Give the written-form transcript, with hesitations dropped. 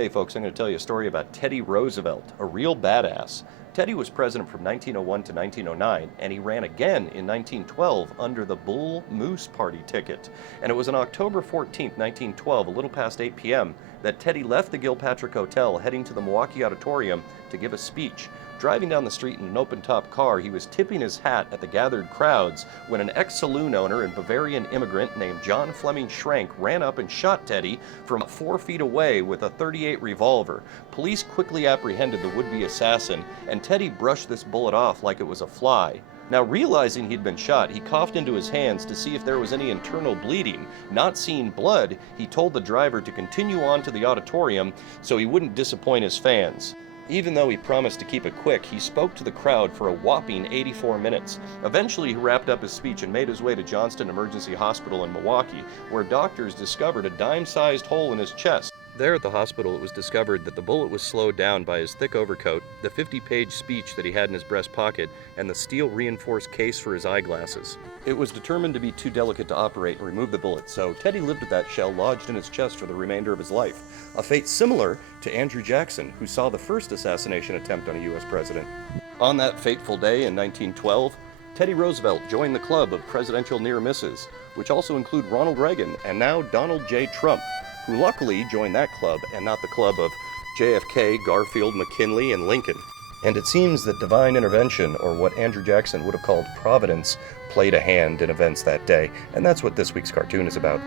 Hey folks, I'm going to tell you a story about Teddy Roosevelt, a real badass. Teddy was president from 1901 to 1909, and he ran again in 1912 under the Bull Moose Party ticket. And it was on October 14th, 1912, a little past 8 p.m., that Teddy left the Gilpatrick Hotel heading to the Milwaukee Auditorium to give a speech. Driving down the street in an open-top car, he was tipping his hat at the gathered crowds when an ex-saloon owner and Bavarian immigrant named John Fleming Schrank ran up and shot Teddy from 4 feet away with a .38 revolver. Police quickly apprehended the would-be assassin, and Teddy brushed this bullet off like it was a fly. Now, realizing he'd been shot, he coughed into his hands to see if there was any internal bleeding. Not seeing blood, he told the driver to continue on to the auditorium so he wouldn't disappoint his fans. Even though he promised to keep it quick, he spoke to the crowd for a whopping 84 minutes. Eventually, he wrapped up his speech and made his way to Johnston Emergency Hospital in Milwaukee, where doctors discovered a dime-sized hole in his chest. There at the hospital, it was discovered that the bullet was slowed down by his thick overcoat, the 50-page speech that he had in his breast pocket, and the steel-reinforced case for his eyeglasses. It was determined to be too delicate to operate and remove the bullet, so Teddy lived with that shell lodged in his chest for the remainder of his life, a fate similar to Andrew Jackson, who saw the first assassination attempt on a U.S. president. On that fateful day in 1912, Teddy Roosevelt joined the club of presidential near misses, which also include Ronald Reagan and now Donald J. Trump, who luckily joined that club and not the club of JFK, Garfield, McKinley, and Lincoln. And it seems that divine intervention, or what Andrew Jackson would have called providence, played a hand in events that day, and that's what this week's cartoon is about.